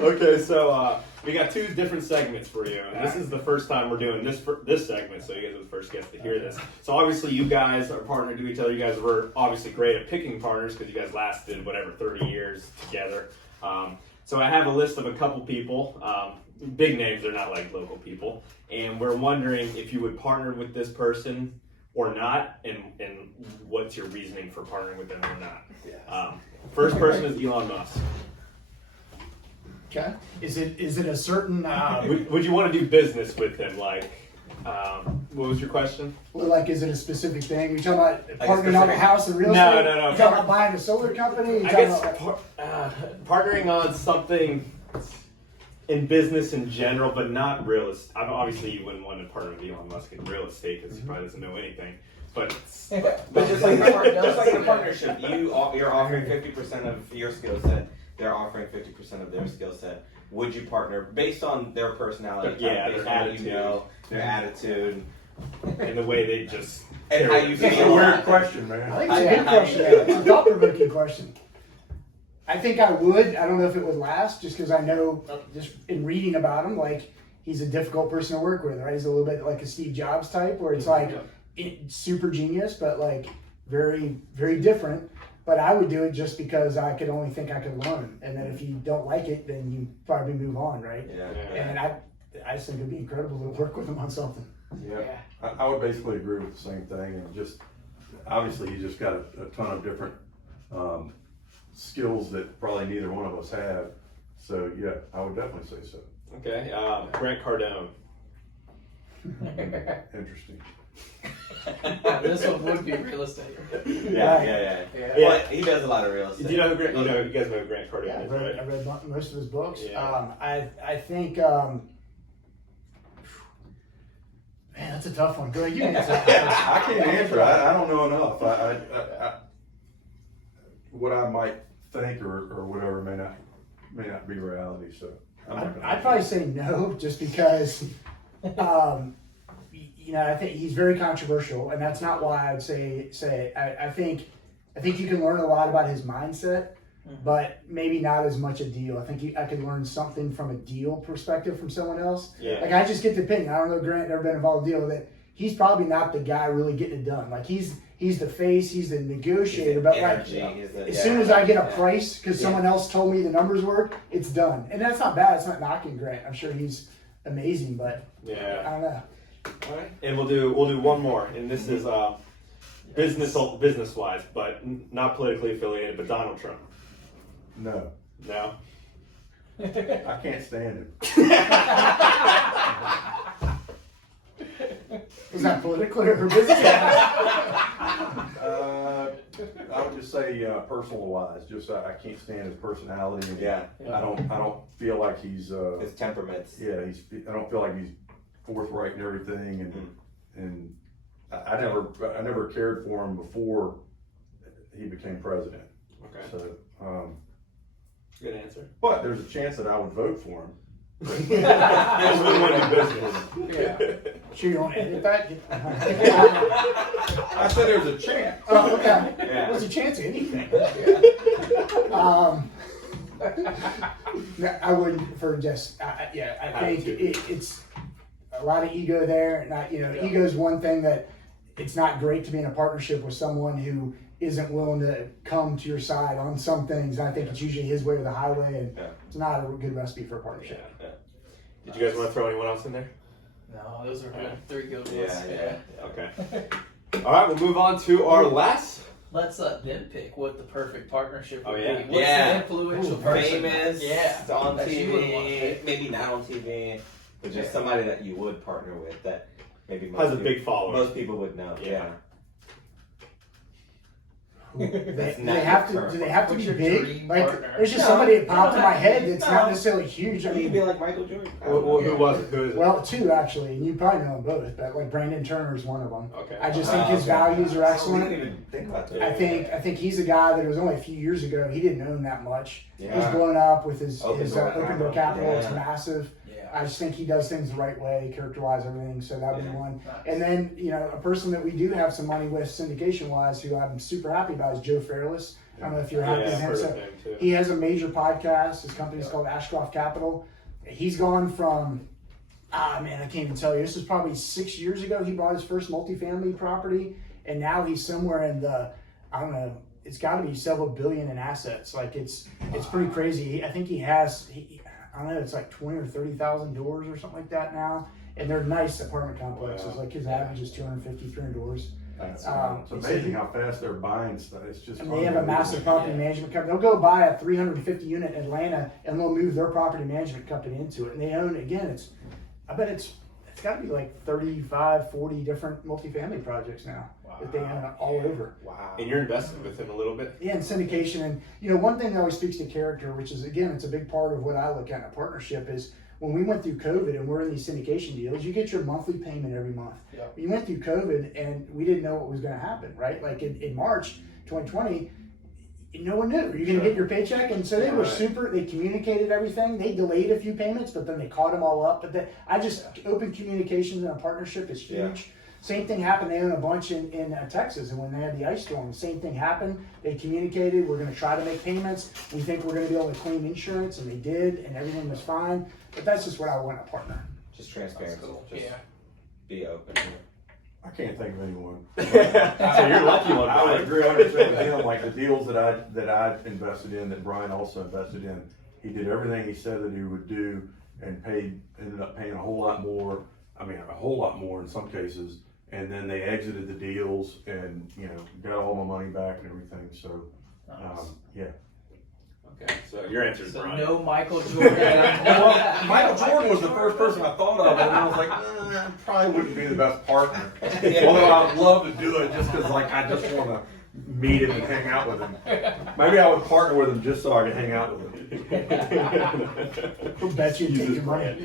Okay, so we got two different segments for you, and this is the first time we're doing this segment, so you guys are the first guests to hear this. So obviously, you guys are partnered to each other. You guys were obviously great at picking partners because you guys lasted 30 years together. So I have a list of a couple people, big names. They're not like local people, and we're wondering if you would partner with this person or not, and what's your reasoning for partnering with them or not. First person is Elon Musk. Okay. Is it a certain? Would you want to do business with him? Like, what was your question? Well, like, is it a specific thing? You talking about partnering on a house and real No, estate? no, no. You talking about buying a solar company? You I talking guess about, partnering on something in business in general, but not real estate. Obviously, you wouldn't want to partner with Elon Musk in real estate because he probably doesn't know anything. But just like in a partnership, you're offering 50% of your skill set. They're offering 50% of their skill set. Would you partner based on their personality, based on what you know, their attitude, and the way they just and how you It's a feel? weird question, man. I think it's a good question. It's a thought-provoking question. I think I would. I don't know if it would last, just because I know, just in reading about him, like, he's a difficult person to work with, right? He's a little bit like a Steve Jobs type, where it's like super genius, but like very, very different. But I would do it just because I could only think I could learn, and then if you don't like it, then you probably move on, right? Yeah. And I just think it'd be incredible to work with him on something. Yeah. I would basically agree with the same thing, and just obviously you just got a ton of different skills that probably neither one of us have. So yeah, I would definitely say so. Okay, Grant Cardone. Interesting. This one would be real estate. Yeah. Well, he does a lot of real estate. Do you know who Grant? You guys know who Grant Cardone Yeah, is, I right? read most of his books. Yeah. I think, man, that's a tough one. Go ahead, you answer. I can't answer. I don't know enough. I what I might think or whatever may not be reality. So I'd probably say no, just because, I think he's very controversial, and that's not why I'd say it. I think you can learn a lot about his mindset, but maybe not as much a deal. I think I could learn something from a deal perspective from someone else. Yeah. Like, I just get the opinion. I don't know, Grant, never been involved in a deal, that he's probably not the guy really getting it done. Like, he's the face, he's the negotiator, but like, as soon as I get a price because someone else told me the numbers work, it's done. And that's not bad. It's not knocking Grant. I'm sure he's amazing, but I don't know. All right, and we'll do one more, and this is business wise, but not politically affiliated. But Donald Trump. no, No. I can't stand him. Is that politically or business? I would just say personal wise, just I can't stand his personality. And Yeah. I don't feel like he's His temperaments. I don't feel like he's forthright in everything, and I never cared for him before he became president. Okay. So, Good answer. but there's a chance that I would vote for him. Yes, we want to do business. Sure, you want to edit that? I said there's a chance. Oh, okay. Yeah. What's a chance of anything? No, I wouldn't for just. I think it's a lot of ego there. Not ego is one thing that it's not great to be in a partnership with someone who isn't willing to come to your side on some things. I think it's usually his way or the highway, and it's not a good recipe for a partnership. Did you guys want to throw anyone else in there? No, those are good. 3 good ones. Yeah. Okay. All right, we'll move on to our last. Let's then pick what the perfect partnership would yeah. be. What's the influential person? Famous. Yeah. On that you would want to TV. pick. Maybe not on TV, but just somebody that you would partner with that maybe Has a big following. most people would know. Yeah. Do That's they not have your to? current Do they have to What's be your big? dream Like, partner? there's just No, somebody that popped in no, my head that's no. not necessarily huge. I You could mean, be like Michael Jordan. Who was it? Who is it? well, 2 actually, and you probably know them both. But like, Brandon Turner is one of them. Okay. I just think his values are We excellent. didn't even think about that. I think he's a guy that was only a few years ago. He didn't own that much. Yeah. He's blown up with his Open Open Door Door Capital. Capital. It's Yeah. massive. Yeah. I just think he does things the right way, character-wise, everything. So that'd be one. Nice. And then, a person that we do have some money with syndication-wise, who I'm super happy about, is Joe Fairless. I don't know if you're happy with I've him. heard So of him too. he has a major podcast. His company's called Ashcroft Capital. He's gone from, I can't even tell you. This was probably 6 years ago. He bought his first multifamily property, and now he's somewhere in the, I don't know, it's got to be several billion in assets. Like it's pretty crazy. I think he has, I don't know, it's like 20 or 30,000 doors or something like that now. And they're nice apartment complexes. Wow. Like his average is 250, 300 doors. It's so amazing he- how fast they're buying stuff. It's just. And they have a massive property management company. They'll go buy a 350 unit in Atlanta and they'll move their property management company into it. And they own, again, I bet it's got to be like 35, 40 different multifamily projects now that they own all over. Wow. And you're invested with him a little bit. Yeah, and syndication. And, one thing that always speaks to character, which is, again, it's a big part of what I look at in a partnership, is when we went through COVID and we're in these syndication deals, you get your monthly payment every month. Yeah. We went through COVID and we didn't know what was going to happen, right? Like in March 2020, no one knew. You're going to get your paycheck. And so they were they communicated everything. They delayed a few payments, but then they caught them all up. But open communications in a partnership is huge. Yeah. Same thing happened. They own a bunch in Texas, and when they had the ice storm, the same thing happened. They communicated, we're going to try to make payments. We think we're going to be able to claim insurance, and they did, and everything was fine. But that's just what I want in a partner. Just transparency. Cool. Just Yeah. be open. I can't think of anyone. So you're lucky one, I would Brian. agree 100% with him. Like the deals that I invested in, that Brian also invested in, he did everything he said that he would do, and ended up paying a whole lot more. I mean, a whole lot more in some cases. And then they exited the deals, and got all my money back and everything. So, yeah. Okay, so your answer is So Brian. no Michael Jordan. Well, Michael Jordan was the first person I thought of, and I was like, I probably wouldn't be the best partner. Although I'd love to do it just because, I just want to meet him and hang out with him. Maybe I would partner with him just so I could hang out with him. Who bet you take your money?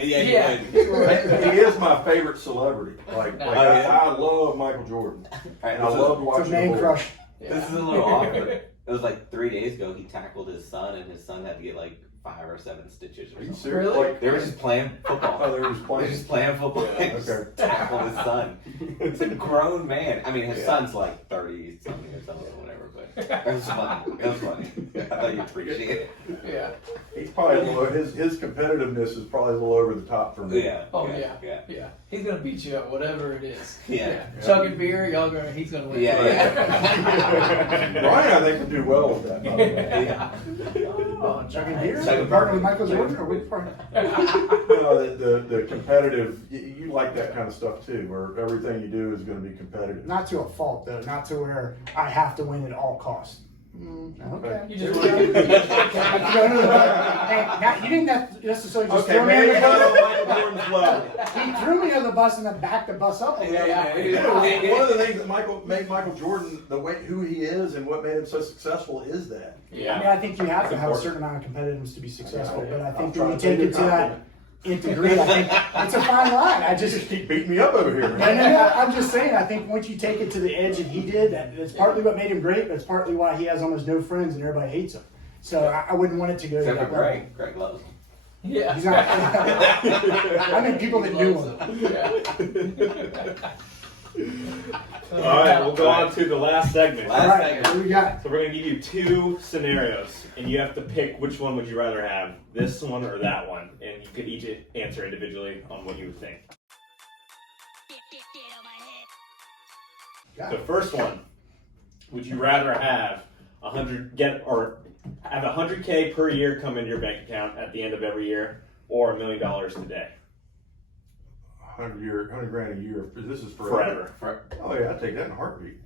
Yeah. He is my favorite celebrity. I love Michael Jordan, and I love It's watching a the man Bulls. crush. This is a little off, but it was like 3 days ago. He tackled his son, and his son had to get like 5 or 7 stitches or Are you something. serious? Really? They were just playing football. Oh, they were just They playing. were just playing football. Yeah, Just okay. tackled his son. It's a grown man. I mean, his son's like 30 something or something, or whatever. But it was funny. It was funny. I thought you'd appreciate it. Yeah. He's probably his competitiveness is probably a little over the top for me. Yeah. Oh yeah. yeah. He's gonna beat you at whatever it is. Yeah. Chugging beer, he's gonna win. Yeah. Brian, I think, would do well with that. By the way. Yeah. Oh, Chugging nice. beer? Chugging Partner with beer. Michael Jordan or which partner? No, the competitive. You like that kind of stuff too, where everything you do is going to be competitive. Not to a fault, though. Not to where I have to win at all costs. Okay. You just want to No, Hey, you didn't necessarily just Okay, throw me maybe under the not bus. on Michael Jordan's level. He threw me under the bus and then backed the bus up a little. One of the things that made Michael Jordan who he is and what made him so successful is that. I mean, I think you have to have a important. certain amount of competitiveness to be successful, but I I'm think trying when you to take take it your to that nth degree, I think it's a fine line. I You just, just keep beating me up over here. no, I'm just saying, I think once you take it to the edge that he did, that's partly what made him great, but it's partly why he has almost no friends and everybody hates him. So I wouldn't want it to go to Except that for level. Greg. Greg loves him. Yeah. He's not, I mean, people that knew him. All right, we'll go on to the last segment. All right, what do we got? So we're gonna give you 2 scenarios, and you have to pick which one would you rather have, this one or that one, and you could each answer individually on what you would think. Got The it. first one, would you rather have have $100K per year come into your bank account at the end of every year, or $1 million today? 100 grand a year. This is Forever. Oh yeah, I'd take that in a heartbeat.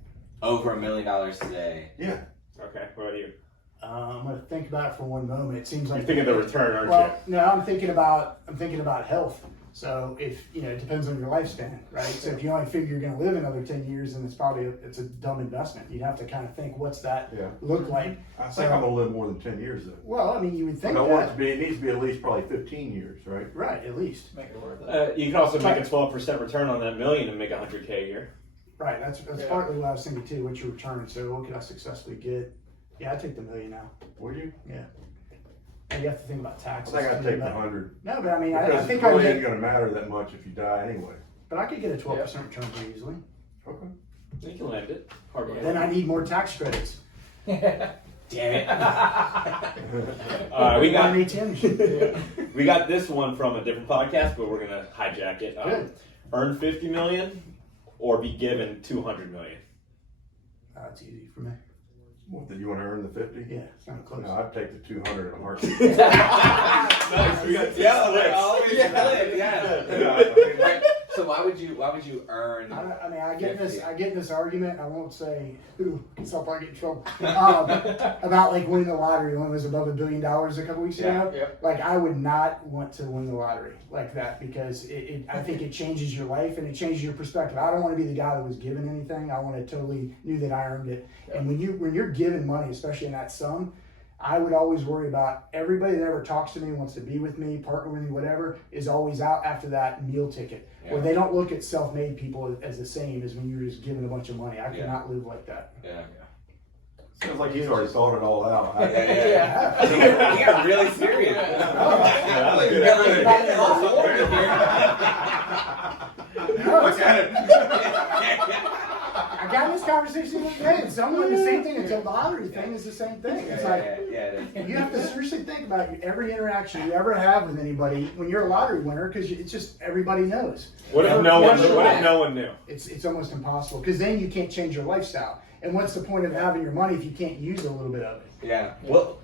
Over $1 million today. Yeah. Okay, what about you? I'm gonna think about it for one moment. It seems like You're thinking the return, aren't Well, no, I'm thinking about health. So if it depends on your lifespan, right? So if you only figure you're going to live another 10 years, then it's a dumb investment. You'd have to kind of think, what's that Yeah. look like? I think I'm gonna live more than 10 years though. Well, I mean, you would I think don't want it to that, be. It needs to be at least probably 15 years, right? right? At least, Make it worth it. you? You can also make a 12% return on that million and make $100K a year. right? That's Yeah. partly what I was thinking too. What's your return? So what could I successfully get? Yeah, I take the $1 million now. Would you? Yeah. And you have to think about I taxes. think I'd take the But- 100. No, but I mean, I Because think it I really get, ain't gonna matter that much if you die anyway. but I could get a 12% return pretty easily. Okay. You can land it. Hard one. Then I need more tax credits. Damn it. We Buy got an ATM machine. we got this one from a different podcast, but we're gonna hijack it. Good. Earn 50 million or be given 200 million. That's easy for me. What, did you wanna earn the 50? Yeah, it's not close. No, I'd take the 200 in a heartbeat. Nice. We got Yeah, they're always split, yeah. So why would you earn? I mean, I get in 50? this argument. I won't say who, because I'll probably get in trouble. About like winning the lottery when it was above $1 billion a couple weeks ago. Yeah. Like I would not want to win the lottery like that because I think it changes your life and it changes your perspective. I don't want to be the guy that was given anything. I want to totally knew that I earned it. Yeah. And when you're given money, especially in that sum, I would always worry about everybody that ever talks to me, wants to be with me, partner with me, whatever, is always out after that meal ticket. Yeah. Where they don't look at self-made people as the same as when you're just given a bunch of money. I could Yeah. not live like that. Yeah. Sounds like he's already thought it all out. Yeah. He got really serious. Yeah, Like, good. you got rid of it. No, Look at it. I got in this conversation with Dave. Someone the same thing until the lottery thing is the same thing. It's like Yeah, it is. you have to seriously think about every interaction you ever have with anybody when you're a lottery winner because it's just everybody knows. What if no one knew? It's almost impossible because then you can't change your lifestyle. And what's the point of having your money if you can't use a little bit of it? Yeah. Well,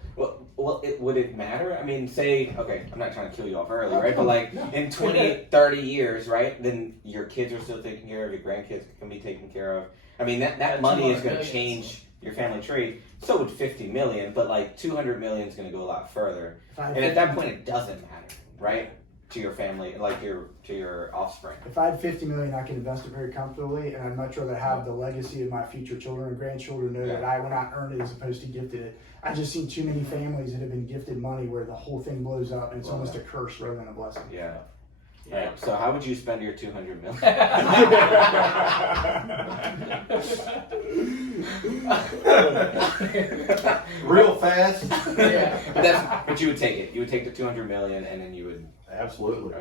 would it matter? I mean, say, okay, I'm not trying to kill you off early, right? But like No. in 20, 30 years, right? Then your kids are still taken care of, your grandkids can be taken care of. I mean, that money is going to 200 million. change your family tree. So would 50 million, but like 200 million is going to go a lot further. If I had And at that 50 point, it doesn't matter, right? To your family, like to your offspring. If I had 50 million, I could invest it very comfortably, and I'd much rather have the legacy of my future children and grandchildren know that I went out and earned it as opposed to gifted it. I've just seen too many families that have been gifted money where the whole thing blows up and it's almost a curse rather than a blessing. Yeah. Right. So how would you spend your 200 million? Real fast? Yeah. But you would take it. You would take the 200 million, and then you would. Absolutely.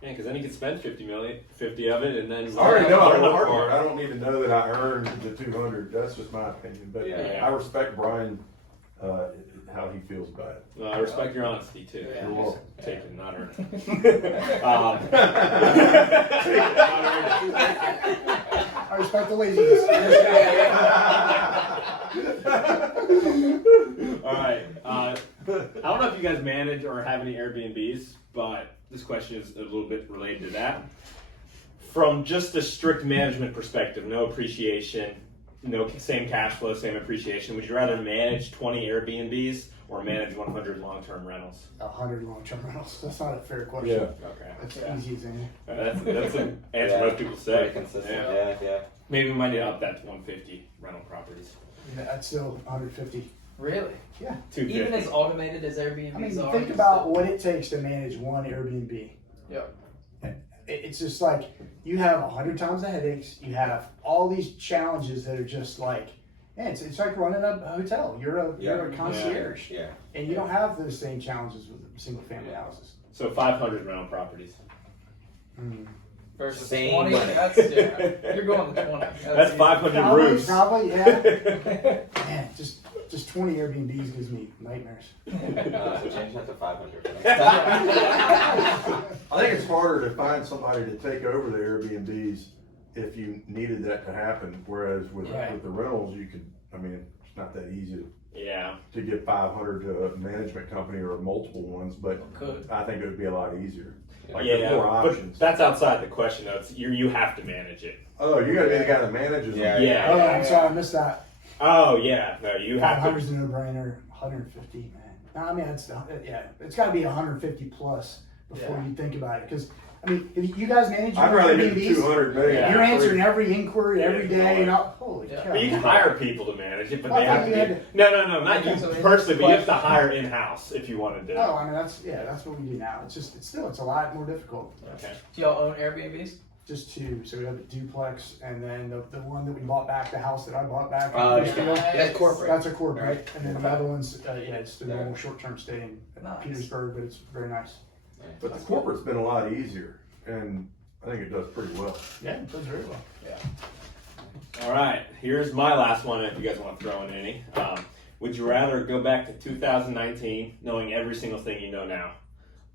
Yeah, because then you could spend 50 of it, and then I already know I learn the work hard hard. part. I don't need to know that I earned the 200. That's just my opinion. But Yeah. I respect Brian, how he feels about it. No, I respect your honesty too. Yeah. You're welcome. Take it, not earn it. I respect the laziness. All right. I don't know if you guys manage or have any Airbnbs, but this question is a little bit related to that. From just a strict management perspective, no appreciation, no same cash flow, same appreciation. Would you rather manage 20 Airbnbs or manage 100 long-term rentals? 100 long-term rentals. That's not a fair question. Yeah. Okay. That's Yeah. easy as any. That's an answer Yeah. most people say. Very consistent. Yeah. Yeah. Maybe we might need to up that to 150 rental properties. Yeah, that's still 150. Really? 250. Even as automated as Airbnbs I mean, are. think it's about still- what it takes to manage one Airbnb. Yeah. It's just like you have 100 times the headaches. You have all these challenges that are just like, man, it's like running a hotel. You're a concierge, Yeah. and you don't have those same challenges with single family houses. So 500 rental properties. Versus Same 20. money. That's you're going to 20. That's 500 roofs. Probably, yeah. Man, just 20 Airbnbs gives me nightmares. So change that to 500. I think it's harder to find somebody to take over the Airbnbs if you needed that to happen. Whereas with the rentals, you could. I mean, it's not that easy Yeah. to get 500 to a management company or multiple ones, but Could. I think it would be a lot easier. Like there's Yeah, more but options. that's outside the question though. It's, you have to manage it. Oh, you got to be the guy that manages them. Yeah. Yeah. Oh, I'm sorry, I missed that. Oh yeah, no, you have 500 to. is a no-brainer. 150, man. No, I mean, it's got to be 150 plus before Yeah. you think about it. Because I mean, if you guys manage your I'd rather get the Airbnbs, 200 million. Yeah. you're answering every inquiry every Yeah, day. And all, holy Yeah. cow! But you can hire people to manage it, but Well, they I have thought to you be. had No, not you So personally, but you have to question. hire in house if you want to do Oh, it. I mean, that's what we do now. It's a lot more difficult. Okay. Do y'all own Airbnbs? Just two. So we have the duplex, and then the one that we bought back, the house that I bought back. Nice. That's corporate. That's a corporate, and then the other one's it's the normal short-term stay in Nice. Petersburg, but it's very nice. But the corporate's been a lot easier, and I think it does pretty well. Yeah, it does very well. All right, here's my last one. If you guys want to throw in any, would you rather go back to 2019, knowing every single thing you know now,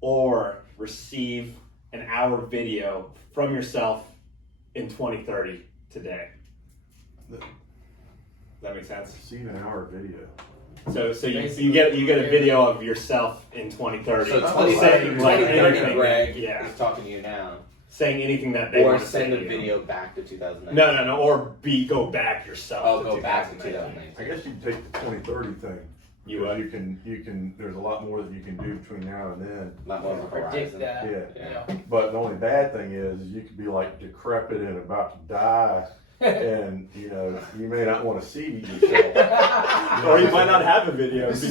or receive an hour video from yourself in 2030 today? Does that make sense? See an hour video. So you get a video of yourself in 2030. So saying like 2030 anything. Greg Yeah. is talking to you now. Saying anything that they Or want to say send to a you. video back to 2009. No, or go back yourself. Oh, to go back to 2019. 2009. I guess you'd take the 2030 thing. You Because would. You can, there's a lot more that you can do between now and then. Not more of a Predict horizon. that. Yeah. But the only bad thing is you could be like decrepit and about to die, and you know, you may not want to see yourself. Or you might not have a video because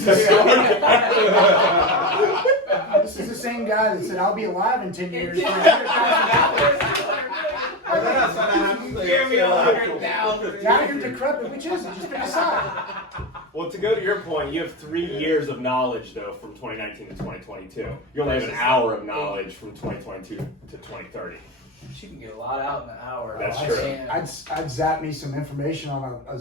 This is the same guy that said, "I'll be alive in 10 years." Give me 100,000. Now you're decrepit, which isn't. Just pick a side. Well, to go to your point, you have 3 years of knowledge though from 2019 to 2022. You only have an hour of knowledge from 2022 to 2030. You can get a lot out in an hour. That's I true. can. I'd zap me some information on a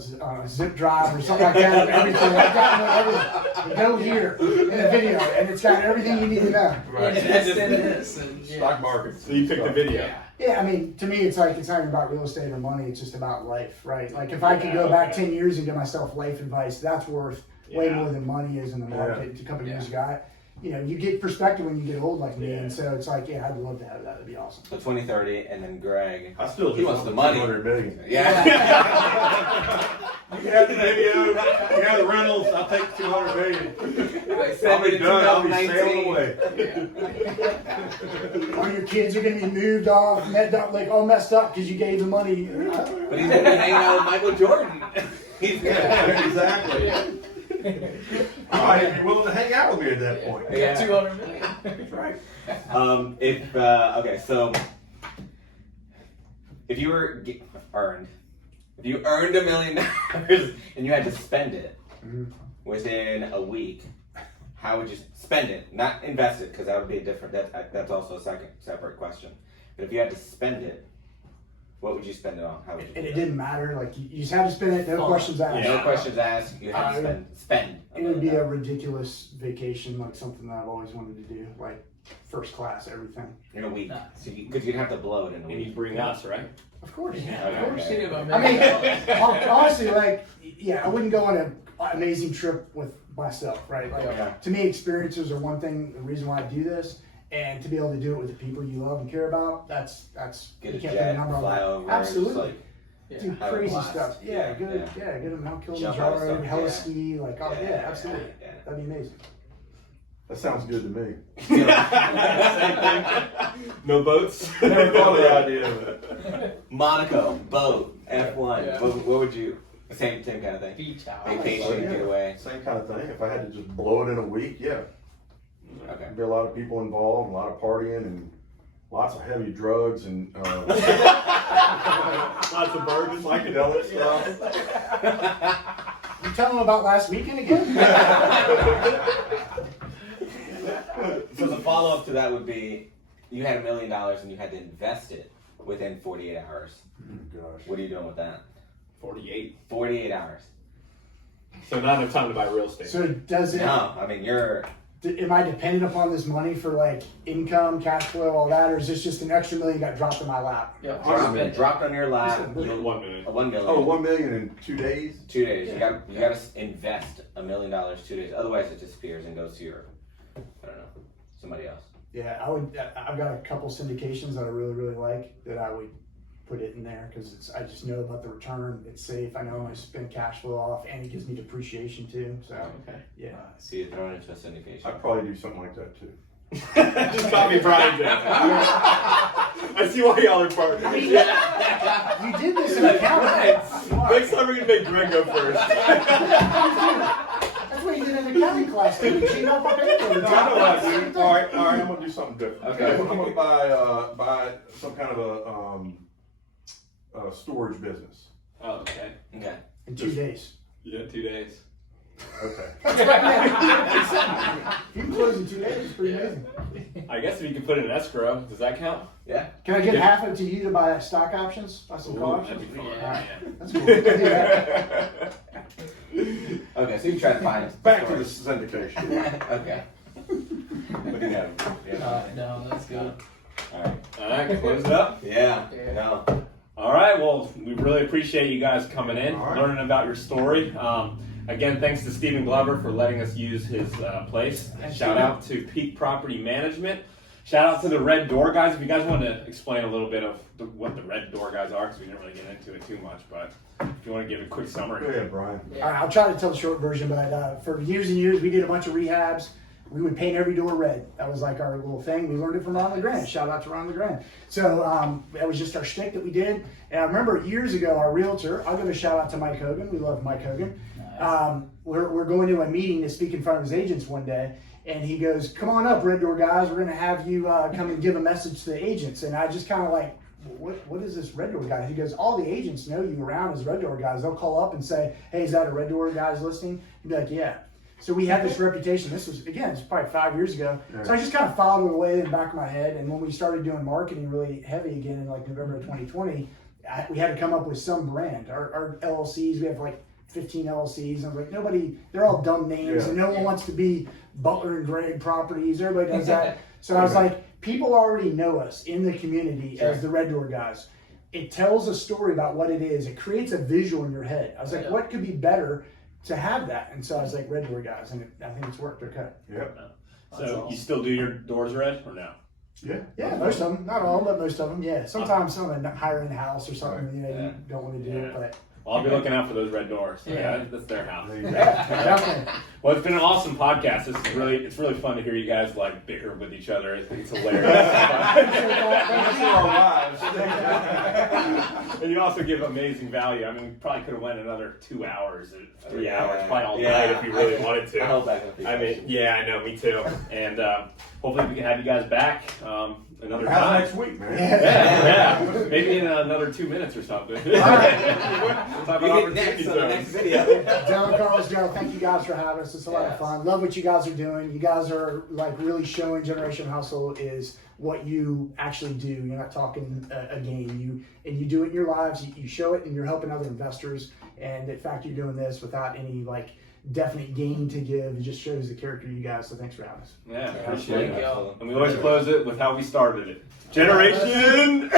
zip drive or something like that. Everything. I've got everything. Go here in the video, and it's got everything you need to know. Invest in this and Stock market. So you pick the video. Yeah. Yeah, I mean, to me, it's like it's not even about real estate or money. It's just about life, right? Like if I could go back 10 years and give myself life advice, that's worth way Yeah. more than money is in the market. A couple Yeah. years ago, you know, you get perspective when you get old like me, Yeah. and so it's like, yeah, I'd love to have that. That'd be awesome. So 2030, and then Greg. I still He just wants want the money. 200 million. Yeah. You can have the video, you can have the rentals. I'll take 200 million. Like I'll send be it in done. I'll be sailing 2019. away. All your kids are gonna be moved off, like all messed up because you gave the money. But he's gonna be hanging out with Michael Jordan. He's Yeah, exactly. I might be willing to hang out with me at that point. Yeah. 200 million. That's right. Okay, so if you were if you earned $1 million and you had to spend it within a week, how would you spend it? Not invest it, because that would be a different. That's also a separate question. But if you had to spend it, what would you spend it on? How would you? And do it that? didn't matter. Like you just had to spend it. No Fun. questions asked. No questions asked. You had to spend. It would be a ridiculous vacation, like something that I've always wanted to do, like first class, everything. in a week, Nice. because you'd have to blow it in a And you week. bring us, right? Of course. Yeah, Okay. of course you do. I mean, honestly, like, yeah, I wouldn't go on an amazing trip with myself, right? Like, Okay. to me, experiences are one thing. The reason why I do this, and to be able to do it with the people you love and care about, that's Get you a can't put a jet, number on fly that. over. Absolutely. Just like, Do have a crazy blast. stuff. Yeah, Yeah, good. yeah. Yeah, get a Mount Jump out of Kilimanjaro, stuff, heli yeah. ski, like, oh yeah, absolutely. Yeah. That'd be amazing. That sounds good to me. No boats. Never thought of the idea of it. Monaco, boat, F1. Yeah. What would you? Same kind of thing. Beach house. Vacation, Yeah. get away. Same kind of thing. If I had to just blow it in a week, yeah. Okay. There'd be a lot of people involved, a lot of partying, and lots of heavy drugs and Lots of bourbon. psychedelic stuff. You tell them about last weekend again? So the follow up to that would be, you had $1 million and you had to invest it within 48 hours. Gosh. What are you doing with that? 48. 48 hours. So not enough time to buy real estate. So does it? No, I mean you're. Am I dependent upon this money for like income, cash flow, all that, or is this just an extra million got dropped in my lap? Yeah, Dropped on your lap. Listen, You'll- 1 minute. $1 million. Oh, 1 million in 2 days? 2 days. You got to invest $1 million 2 days. Otherwise, it disappears and goes to your, I don't know, somebody else. Yeah, I would. I've got a couple syndications that I really, really like that I would put it in there because I just know about the return. It's safe. I know I'm gonna spend cash flow off, and it gives me depreciation too. So Okay. yeah. See you thrown into a syndication. I'd probably do something like that too. Just copy Brian's answer. I see why y'all are partners. I mean, you did this in accounting. Next time we're gonna make Greg go first. That's That's what you did in the accounting class. You cheat off a paper. No, I know what I do. All right, I'm gonna do something different. Okay. I'm gonna buy some kind of a storage business. Oh, okay. Okay. In 2 days. Yeah, 2 days. Okay. You can close in 2 days. It's pretty amazing. I guess if you can put it in escrow, does that count? Yeah. Can I get half of it to you to buy stock options? Buy some call Ooh, options? that'd be fun. Yeah. That's cool. We can do that. Okay, so you try to find Back to the syndication. Okay. What do you have? Yeah. No, that's good. Alright. All right, close it up. Yeah. Yeah. No. All right, well, we really appreciate you guys coming in, All right. learning about your story. Again, thanks to Stephen Glover for letting us use his place. Thanks, Shout Stephen. out to Peak Property Management. Shout out to the Red Door guys. If you guys want to explain a little bit of what the Red Door guys are, because we didn't really get into it too much, but if you want to give a quick Go summary. ahead, Brian. All right, I'll try to tell the short version, but for years and years, we did a bunch of rehabs. We would paint every door red. That was like our little thing. We learned it from Ron LeGrand. Shout out to Ron LeGrand. So that was just our shtick that we did. And I remember years ago, our realtor, I'll give a shout out to Mike Hogan. We love Mike Hogan. We're going to a meeting to speak in front of his agents one day. And he goes, come on up, Red Door guys. We're going to have you come and give a message to the agents. And I just kind of like, what is this Red Door guy? He goes, all the agents know you around as Red Door guys. They'll call up and say, hey, is that a Red Door guys listening? You'd be like, yeah. So we had this reputation. This was, again, it's probably 5 years ago. Yeah. So I just kind of filed it away in the back of my head. And when we started doing marketing really heavy again in like November of 2020, we had to come up with some brand. Our LLCs, we have like 15 LLCs. And I was like, nobody, they're all dumb names. Yeah. And no one wants to be Butler and Gregg Properties. Everybody does that. So I was like, people already know us in the community as the Red Door guys. It tells a story about what it is. It creates a visual in your head. I was like, what could be better to have that? And so I was like, Red Door guys, and I think it's worked okay. Yep. So you still do your doors red or no? Yeah. Yeah, most of them, not all, but most of them. Yeah, sometimes someone hire in the house or something you don't want to do it, but Well, I'll be looking out for those red doors. Yeah. Yeah, that's their house. There you go. definitely. Well, it's been an awesome podcast. It's really fun to hear you guys like bicker with each other. I think it's hilarious. Our wives. And you also give amazing value. I mean, we probably could have went another 2 hours, or 3 hours, probably all Yeah. night if you really wanted to. I held back a few I mean, yeah, I know, me too. And hopefully we can have you guys back another How's time. next week, man? Yeah. Maybe in another 2 minutes or something. We'll talk about You get opportunity next on the zones. next video. Dylan, Carlos, Joe, thank you guys for having us. It's a lot of fun. Love what you guys are doing. You guys are like really showing Generation Hustle is what you actually do. You're not talking a game. You do it in your lives. You show it, and you're helping other investors. And in fact, you're doing this without any like definite gain to give. It just shows the character of you guys. So thanks for having us. Yeah, appreciate Thank it. y'all. And we always close it with how we started it. Generation